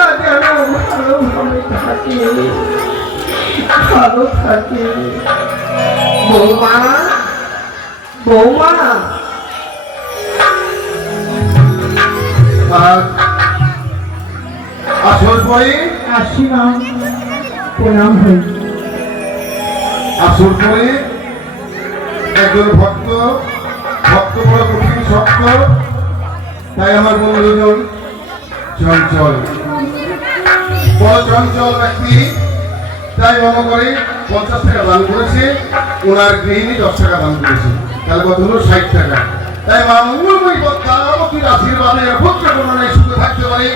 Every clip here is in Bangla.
এই যেন আসর পরে আসি প্রণাম আসর পরে একজন ভক্ত ভক্ত বড় কঠিন শক্ত তাই আমার বন্ধুজন চঞ্চল বড় চঞ্চল ব্যক্তি। তাই মনে করে পঞ্চাশ টাকা দান করেছে, ওনার গৃহিণী দশ টাকা দান করেছে। তাহলে কত হলো? ষাট টাকা। তাই মা মঙ্গলময়ী আশীর্বাদে পুত্র কন্যায় সুখে থাকতে পারে।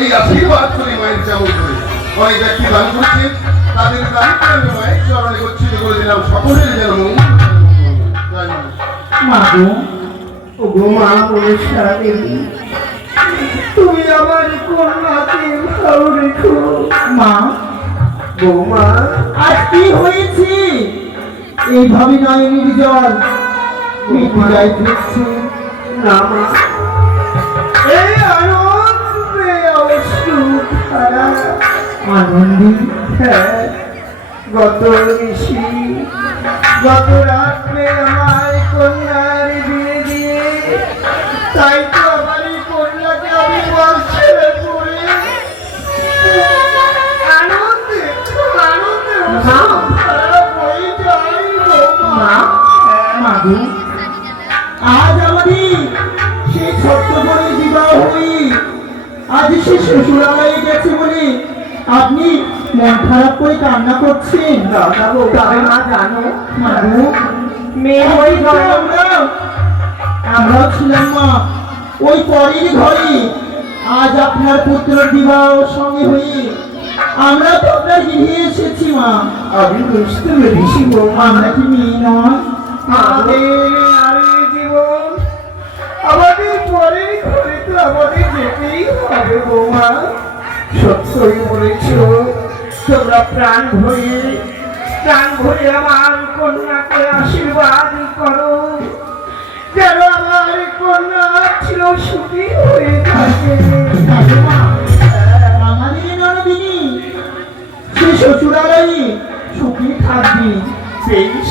এই আশীর্বাদ করি, মায়ের যেমন করে। অনেক ব্যক্তি দান করেছেন তাদের দান করে মায়ের চরণে গচ্ছিত করে দিলাম, সকলের যেন মঙ্গল মা। গো মা মনসা দেবী। তুমি আমার কন্যাকে ভালো রেখো মা, বৌমা, আজ কি হয়েছে? এইভাবে নয়নের জল মিটিয়ায় ফিরছে। না, মা। এই আনন্দে হ্যাঁ গত নিশি, গত রাত্রে আমার কন্যার বিয়ে দিয়ে তাই তো মাগো আজ আমাদের সেই ছোট্ট করে বিবাহ হই আজ সে শ্বশুরালয়ে গেছে বলে আপনি মন খারাপ করে কান্না করছেন। দাদা গো তবে মা জানো মাগো মেয়ে ওই ঘরে গেল আমরা আমরাও ছিলাম মা। ওই পরের ঘরে আজ আপনার পুত্র বিবাহ সঙ্গে হয়ে আমরা তো আপনার গৃহে এসেছি মা। আমি বুঝতে পেরেছি আমরা কি মেয়ে নয়? আমাদের নারীর জীবন আমাদের পরের ঘরে তো আমাদের যেতেই হবে বৌমা সত্যই বলেছ তোমরা প্রাণ ভরে প্রাণ ভরে আমার কন্যাকে আশীর্বাদ করো। যেন আমার কন্যা ছিল সুখী হয়ে থাকে আমাদের ননদিনী সে সুখী থাকবি। বেশ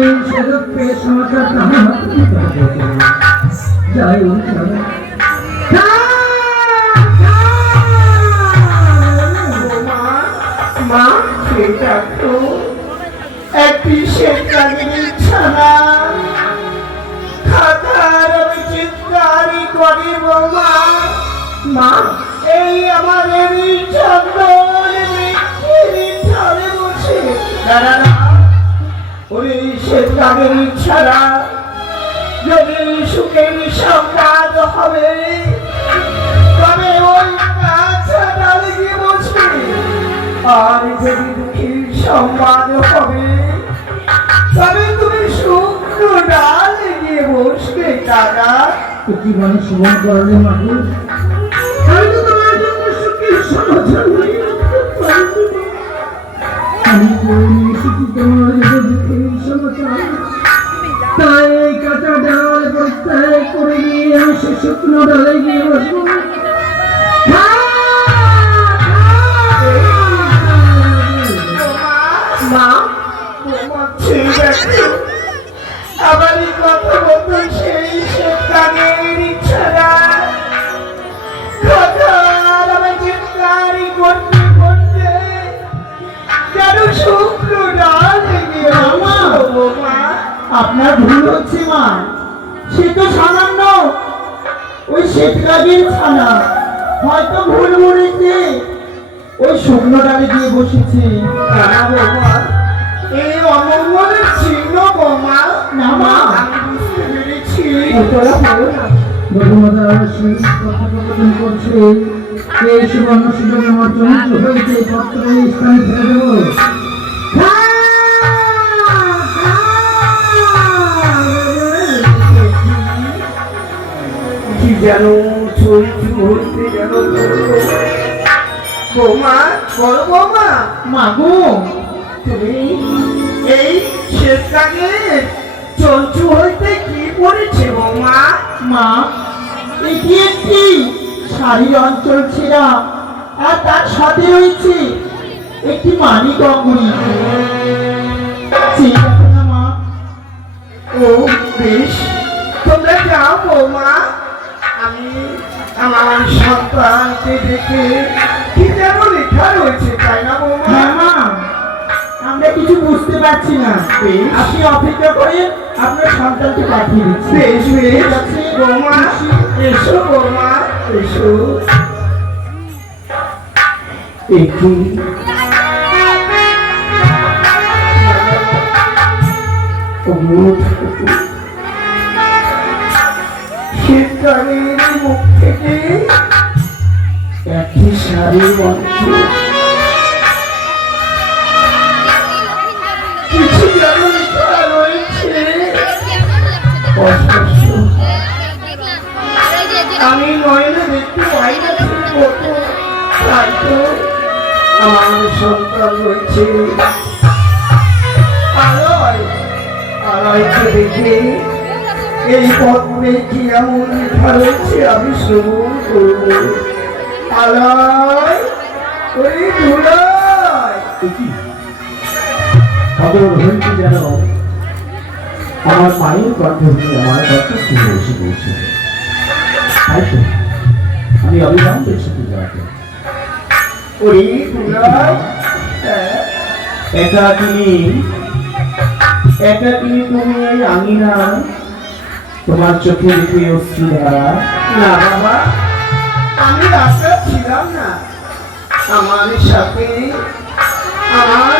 চরিত্র হইতে যেন। বৌমা বড় বৌমা মাগো তুমি এই শেষটাকে চঞ্চু হইতে কি পড়েছে বৌমা মা এটি একটি শাড়ির অঞ্চল ছেঁড়া, আর তার সাথে রয়েছে একটি মানিক অঙ্গুরি। সেই দেখো না মা। ও বেশ, তোমরা যাও বৌমা। আমি আমার সন্তানকে দেখে কি যেন লেখা রয়েছে, তাই না বৌমা? আমরা কিছু বুঝতে পারছি না। আপনি অপেক্ষা করে আপনার সন্তানকে পাঠিয়ে দিচ্ছি। বেশ বেশ? বৌমা এসো বৌমা এসো। একটু। শীতকালের মুখ থেকে একই শাড়ি মঞ্চ আমি নয়নে না তাই আমার সন্তান দেখে, এই পত্রে কি এমন লেখা রয়েছে আমি শ্রবণ করব। আলোয়, ওই ধুলায়। খবর হইতে যেন আমার মায়ের আমার শুনে এসে পৌঁছে আমি অবিলম্বে ছুটে ধুলায় হ্যাঁ একাকিনী একাকিনী তুমি এই আঙিনা তোমার চোখে দেখে অশ্রুধারা না বাবা, আমি রাস্তা ছিলাম না। আমার সাথে আমার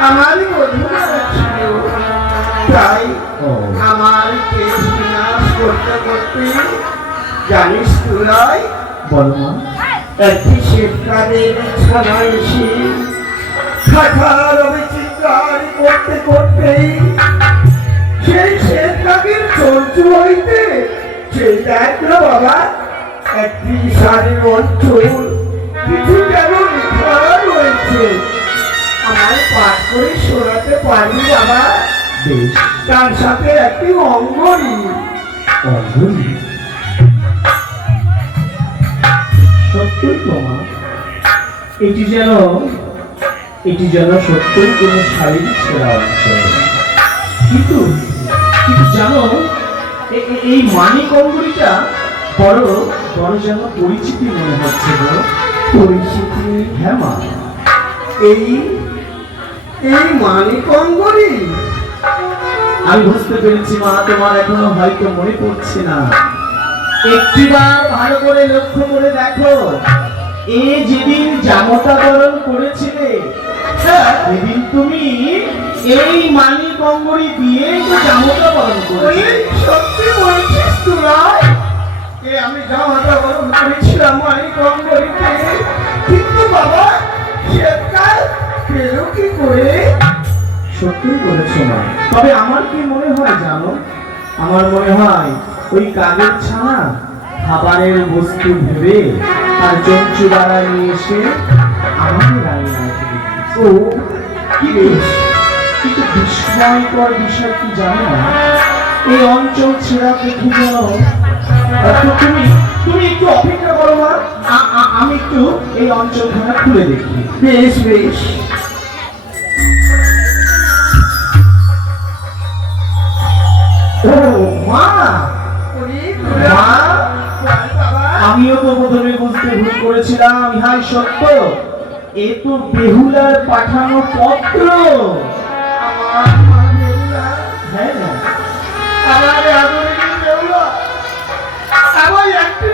আমার বন্ধুরা ছিল তাই আমার কেস বিনাশ করতে করতে জানিস তুলাই বলো মা। একটি শেষকালের ছানা এসে খাখার অবিচিত্রার করতে করতেই সেই শেষকাকের চঞ্চু হইতে সেই দেখ না বাবা একটি শাড়ির অঞ্চল কিছু যেন লেখা রয়েছে আমার পাঠ করে শোনাতে পারি বাবা। বেশ। তার সাথে একটি অঙ্গরী অঙ্গুলি সত্যই তো এটি যেন এটি যেন সত্যই কোনো শারীরিক ছেঁড়া অঞ্চল কিন্তু কিন্তু জানো এই মানিক অঙ্গুলিটা বড় বড় যেন পরিচিতি মনে হচ্ছে গো। পরিচিতি? হ্যাঁ মা। এই এই মানিক অঙ্গরী আমি বুঝতে পেরেছি মা তোমার এখনও হয়তো মনে পড়ছে না। একটিবার ভালো করে লক্ষ্য করে দেখো এ যেদিন জামতা বরণ করেছিলে হ্যাঁ, সেদিন তুমি এই মানি কঙ্গরি দিয়ে তো জামতা বরণ ওই করেছিলে সত্যি বলছিস তোরাই এ আমি জামাটা বরং করেছিলাম মানিক অঙ্গরীতে কিন্তু বাবা সেকাল পেল কি করে? সত্যি করেছ মা। তবে আমার কি মনে হয় জানো? আমার মনে হয় ওই কাগের ছানা খাবারের বস্তু ভেবে আর চঞ্চু দ্বারা নিয়ে এসে আমাকে রাখে ও কি বেশ কিন্তু বিস্ময়কর বিষয় কি জানো না এই অঞ্চল ছেড়া দেখে যেন তুমি তুমি একটু অপেক্ষা করো না আমি একটু এই অঞ্চলখানা খুলে দেখি। বেশ বেশ। ও মা আমিও তো প্রথমে বুঝতে ভুল করেছিলাম ইহাই সত্য। এ তো বেহুলার পাঠানো পত্র। হ্যাঁ, হ্যাঁ। আমার একটি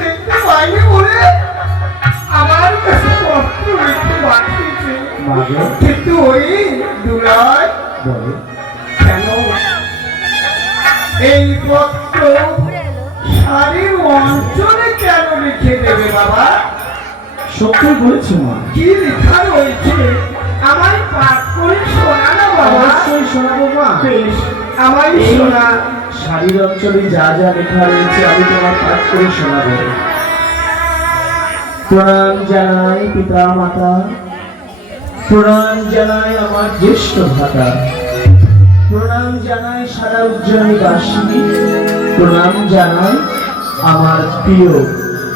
দেখতে পাইনি বলে আমার কাছে কিন্তু ওই দুলায় এই পত্র শাড়ির অঞ্চলে কেন লিখে দেবে বাবা? সত্যি বলেছ মা। কি লেখা রয়েছে? আমায় পাঠ করে শোনা না বাবা। অবশ্যই শোনাবো মা। আমায় শোনা। শাড়ির অঞ্চলে যা যা লেখা রয়েছে আমি তোমার পাঠ করে শোনাবো। প্রণাম জানাই পিতা মাতা প্রণাম জানাই আমার জ্যেষ্ঠ ভাতা। প্রণাম জানাই সারা উজ্জয়নী বাসী প্রণাম জানাই আমার প্রিয়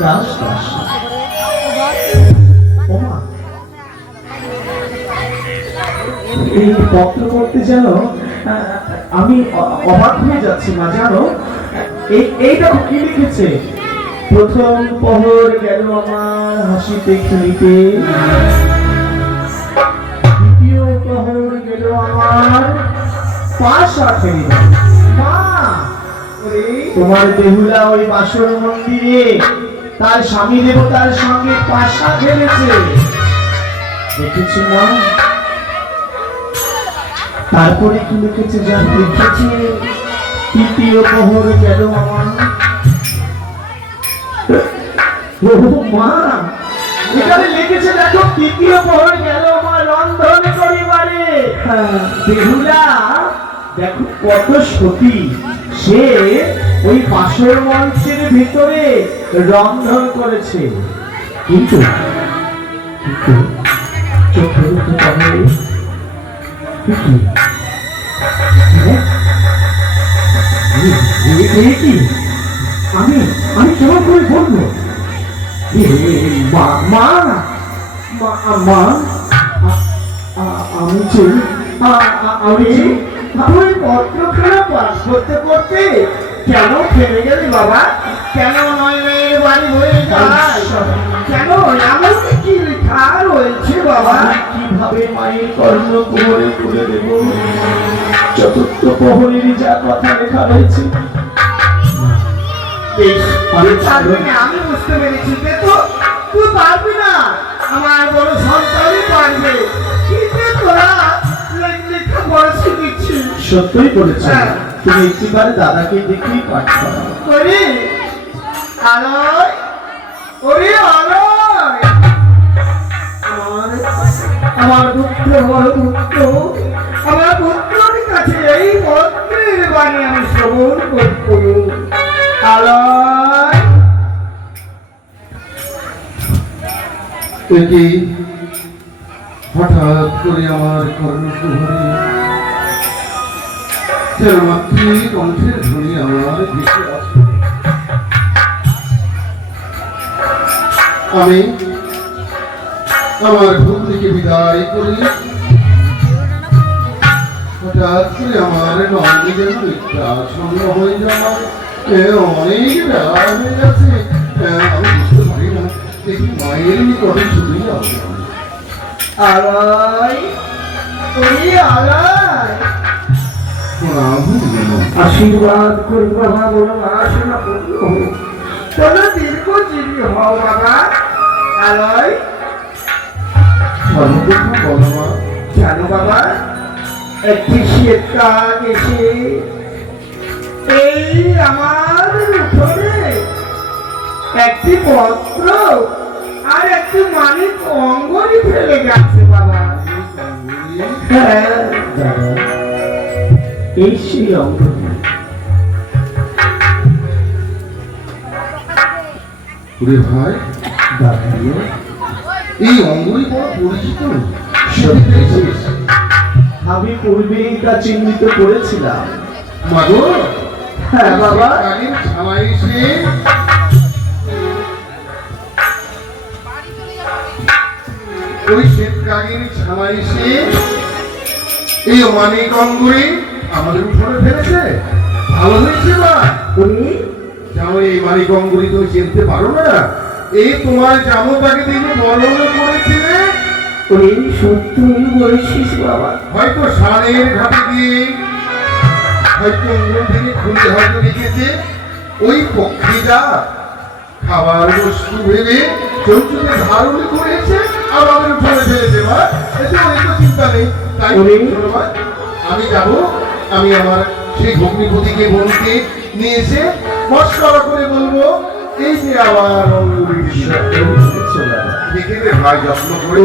দাস দাসী এই পত্র যেন আমি অবাক হয়ে যাচ্ছি, মা, জানো? এই এই কি লিখেছে? প্রথম পহর গেল আমার হাসিতে খেলিতে দ্বিতীয় পহর গেল আমার মা তোমার বেহুলা ওই বাসর মন্দিরে তার স্বামী দেবতার সঙ্গে পাশা খেলেছে দেখেছ মা? তারপরে কি লিখেছে জান লিখেছে? তৃতীয় প্রহর গেল আমার ও মা এখানে লিখেছে দেখো তৃতীয় প্রহর গেল আমার রন্ধন করিবারে বেহুলা দেখো কত সতী। সে ওই পাশের মঞ্চের ভিতরে রন্ধন করেছে। কিন্তু কিন্তু চোখের আমি আমি কেমন করে বলব? মা আমি আমি করতে করতে কেন ফেলে গেলি বাবা? কেন নয় মেয়ের বাড়ি হয়ে যায়? কেন এমন কি লেখা রয়েছে বাবা? কীভাবে মায়ের কর্ণ কোমরে করে দেব? চতুর্থ প্রহরের যা কথা লেখা রয়েছে। আমি বুঝতে পেরেছি। তো তুই পারবি না। আমার বড় সন্তানই পারবে। কিন্তু তোরা লেখা পড়া শিখেছিস সত্যই করেছে। তুমি একটিবারে দাদাকে দেখেই পাঠ করি? আলয়? ওরে আলয়? আমার পুত্র বড় পুত্র আমার পুত্রের কাছে এই বাণী আমি শ্রবণ করব। আলয়? এটি হঠাৎ করে আমার কর্ণকুহরে আমার ভেসে আসে। আমি আমার ভূম থেকে বিদায় করি। হঠাৎ করে আমার অনেক আমি বুঝতে পারি মায়ের নিকটে শুধুই আলয় প্রণাম নিলাম। আশীর্বাদ করব বাবা বলো পড়াশোনা করব তোমরা দীর্ঘজীবী হও বাবা। আলয়। সর্বপ্রথম বলো মা। জানো বাবা, একটি শীতকাল এসে এই আমার উঠোনে একটি পত্র আর একটি মানিক অঙ্গনি ফেলে গেছে বাবা। হ্যাঁ এই সেই অঙ্গ ওরে ভাই দাদা এই অঙ্গুলি বড় পরিচিত আমি পূর্বেই তা চিহ্নিত করেছিলাম। মাগো? হ্যাঁ বাবা। ছালাই এসে ওই শ্বেত কাগের ছালাই এসে এই অমানিক অঙ্গুলি আমাদের উপরে ফেলেছে। ভালো হয়েছে বা তুমি জানো এই মানিক অঙ্গুলি তুমি চিনতে পারো না? এই তোমার জামতাকে দেখে বর্ণনা করেছিলে উনি সত্যই বলেছিস বাবা। হয়তো সারের ঘাটে দিয়ে হয়তো অঙ্গুল থেকে খুলে হয়তো লিখেছে ওই পক্ষীটা খাবার বস্তু ভেবে চৌচুকে ধারণে করেছে আমাদের উঠোনে ফেলেছে মা। এতে অনেক চিন্তা নেই। তাই। আমি যাব। আমি আমার সেই ভগ্নিপতিকে বোনকে নিয়ে এসে মস্করা করে বলব এই যে আমার দেখে রে ভাই যত্ন করে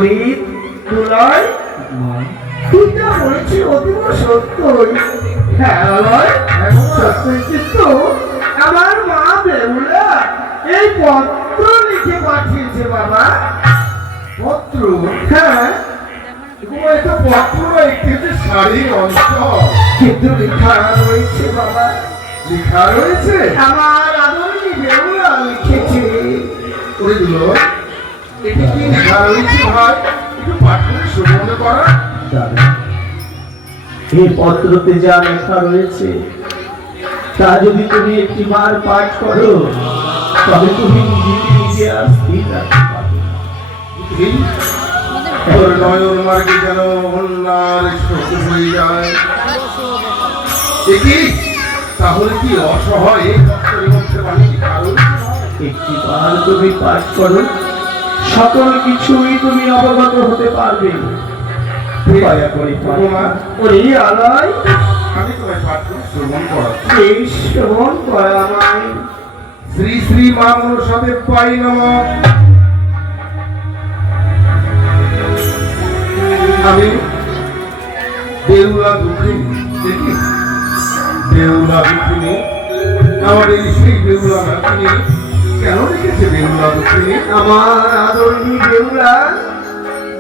অতীব সত্যই। হ্যাঁ সত্যই কিন্তু আমার মা বেউলা এই পত্র লিখে পাঠিয়েছে বাবা। পত্র? হ্যাঁ। একটা পত্র না, একটি শাড়ির অংশ কিন্তু লেখা রয়েছে বাবা লেখা রয়েছে। আমার আদরণী বেউলা লিখেছে করে দিল কি? লেখা রয়েছে ভাই। একটু পাঠ করে। শ্রবণ করা এই পত্রতে যা লেখা রয়েছে তা যদি তুমি একটি বার পাঠ করো তবে তুমি নিজেকে নিজে আর স্থির রাখতে পারবে। এই তোর নয়ন মার্গে যেন স্রোত হয়ে যায়। দেখি তাহলে কি অসহায় এই মধ্যে একটি বার তুমি পাঠ করো। সকল কিছুই তুমি অবগত হতে পারবে। দয়া করে উপমা, ওরে আলয় আমি তোমায় পাঠ করে শ্রবণ করাচ্ছি এই শ্রবণ করে আমায়। শ্রী শ্রী মা মনসাতে পাই নম। বেউলা দুঃখিনী দেখি বেউলা দুঃখিনী আমার এই সেই বেউলা নাতিনি কেন লিখেছে বেউলা দুঃখিনী আমার আদরণী বেউলা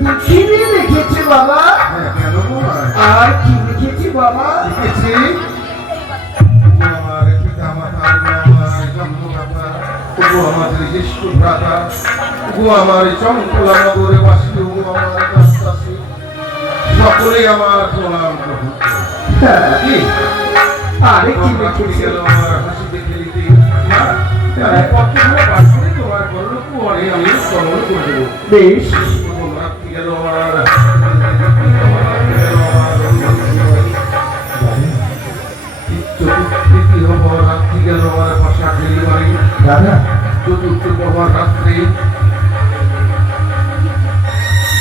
দুঃখিনী লিখেছে বাবা। হ্যাঁ? আর কি লিখেছে বাবা? লিখেছে ও আমার জ্যেষ্ঠ ভ্রাতা ও আমার চঞ্চলা নগরে বাসী ও আমার সকলেই আমার প্রণাম গ্রহণ করো। হ্যাঁ? আরে কি আমার হাসি লিখেছে গেল আমার হাসিতে খেলিতে। মা, আমি পত্রগুলো পাঠ করে তোমার গরুর পরে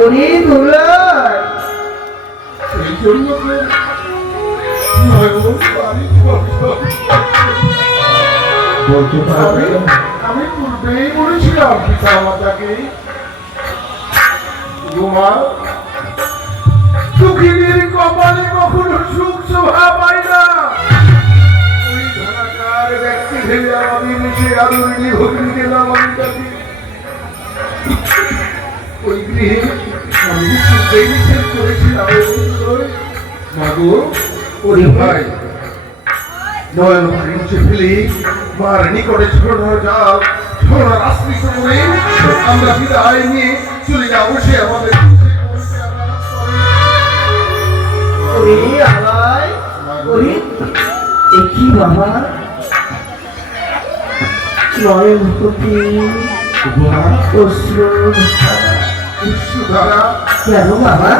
ওরে দুলয় এই জন্য। বলতে আমি পারবে আমি পূর্বেই বলেছিলাম পিতা মাতাকে দুঃখিনীর কপালে কখনো সুখ শোভা পায় না। ওই ধনাকার ব্যক্তি ভেবে আমাকে নিচে আদরণী ভগ্নি গেলাম আমি তাকে ওই গৃহে আমি পূর্বেই নিষেধ করেছিলাম মাগো ওরে ভাই নয়ন নিচে ফেলে মার নিকটে ছোড়ানো যাও ছোড়ার আশ্রিত করে আমরা বিদায় নিয়ে চলে যাব সে আমাদের ওরে আলয় ওরে একই বাবা। নয়ন হতে অশ্রু বিশ্বধারা। কেন বাবা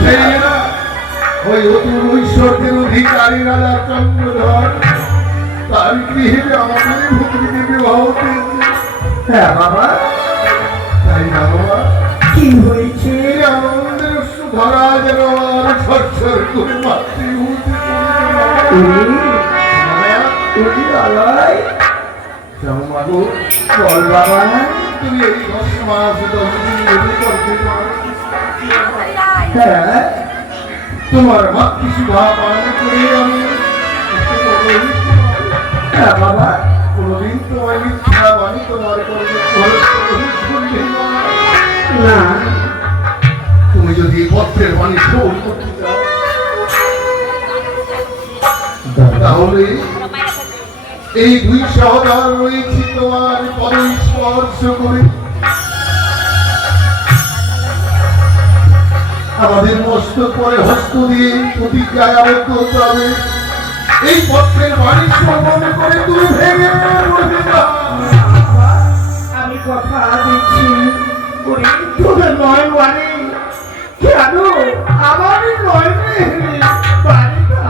সেই না। ওই অধিকারী রাজা চন্দ্রধর। তার গৃহে আমাদের ভগ্নিকে বিবাহ হ্যাঁ বাবা। ঝরঝর করে করতে হ্যাঁ তোমার পান করে আমি হ্যাঁ বাবা কোনোদিন তোমার মিথ্যা বাণী তোমার না তুমি যদি তাহলে এই দুই সহদার রয়েছে তোমার পদ স্পর্শ করে আমাদের মস্তক পরে হস্ত দিয়ে প্রতিজ্ঞায় আবদ্ধ হতে হবে। এই পত্রের বাণী শ্রবণ করে তুমি ভেঙে আমি কথা দিচ্ছি তোদের নয় বাড়ি কেন? আমারই নয়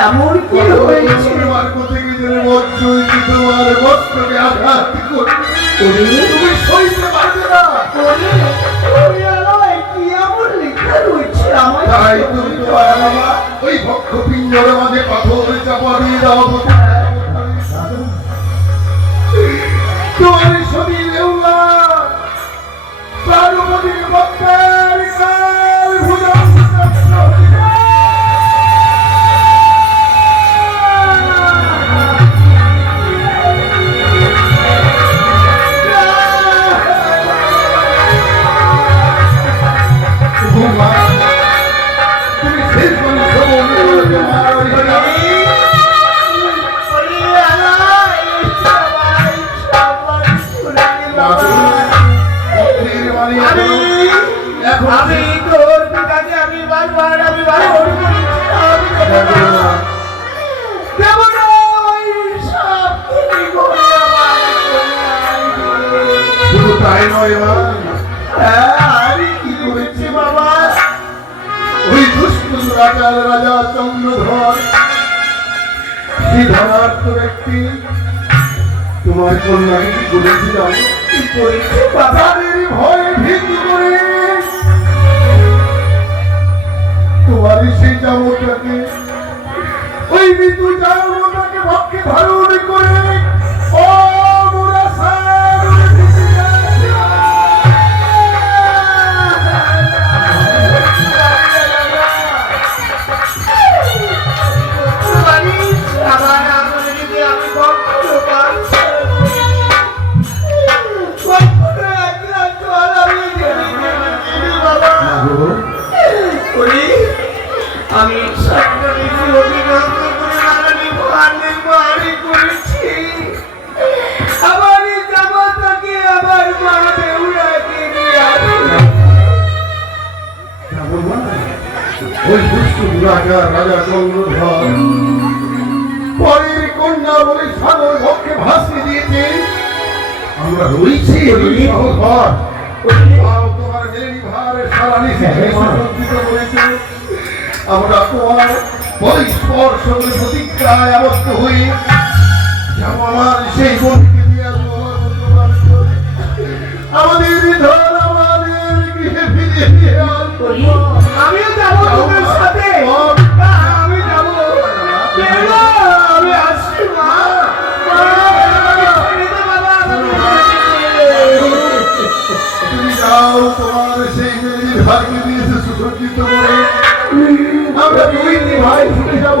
এমন কি হয়েছে তোমার বস্ত্রকে আঘাত করবে তুমি সইতে পারবে না। ওরে ওরে আলোয় কি এমন লেখা রয়েছে আমার তাই তুমি তোমার বাবা ওই ভক্ষ পিঞ্জর মাঝে পাথর চাপা দিয়ে দাও তোমার শরীর এউলা পার্বতীর ভক্তের কাল সেই বোনকে দিয়ে। আমাদের ধর আমাদের গৃহে তোমার সাথে আমি যাব তোমার করে আমরা দুই ভাই ছুটে যাব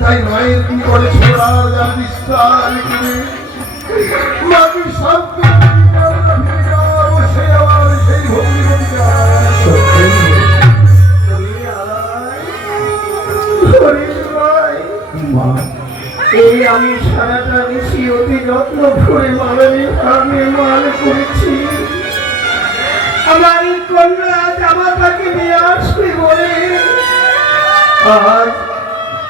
তাই মায়ের নিকটে ছোড়ার যার বিস্তার করে আমি সারাটা বেশি অতি যত্ন করে মাননী আমি মান করেছি। আমার এই কন্যা জামাতাকে নিয়ে আসবে বলে। আজ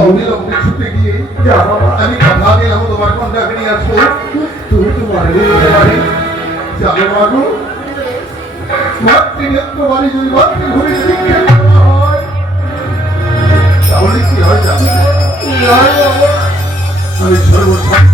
অবিলম্বে ছুটে গিয়ে যা বাবা আমি কথা দিলাম তোমার কন্যাকে নিয়ে আসব তুমি তোমার যাব মাতৃনেত্র বাড়ি যদি মাতৃ শিক্ষা হয় তাহলে কি হয় জানো বাবা আমি সর্বশাস্ত্র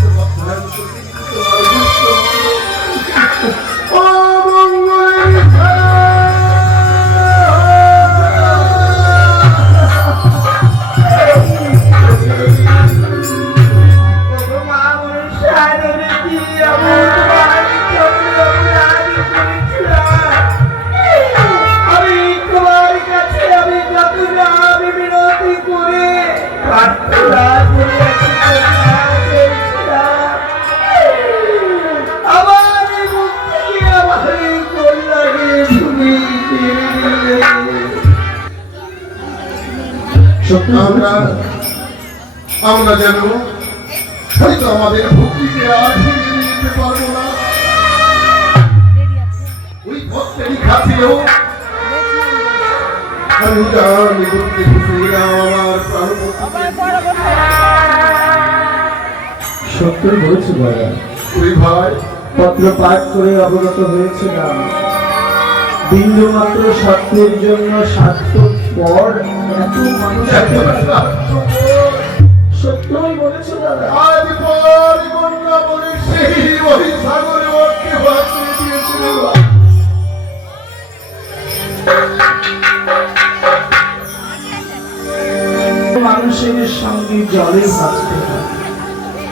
আমার যেন হয়তো আমাদের ভক্তিকে আর ফিরিয়ে নিতে পারব না ওই ভক্তেরই খাতিরেও আমি জানি ভক্তি খুশিরাম আমার প্রাণপতি সত্যই বলছি বলা ওই ভাই পত্র পাঠ করে অবগত হয়েছিলাম। বিন্দু মাত্র সত্যের জন্য স্বার্থ পর এত মানুষ সত্যই বলেছে আজ পর কন্যা বলে সেই ওই সাগরে দিয়েছিল। সঙ্গে জলে হয়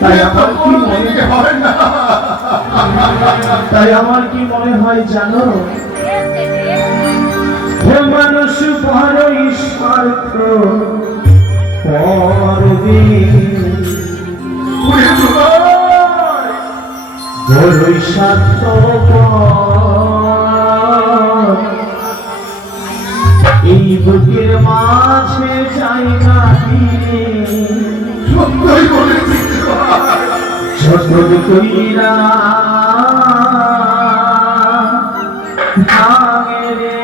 তাই আমার কি মনে হয়? না। তাই আমার কি মনে হয় জানো? হে মানুষ বড়ই স্বার্থ বড়ই স্বার্থ এই বুকের মাঝে যাই না দিয়ে সত্যই বলেছি। ছোট কইরা ভাঙে রে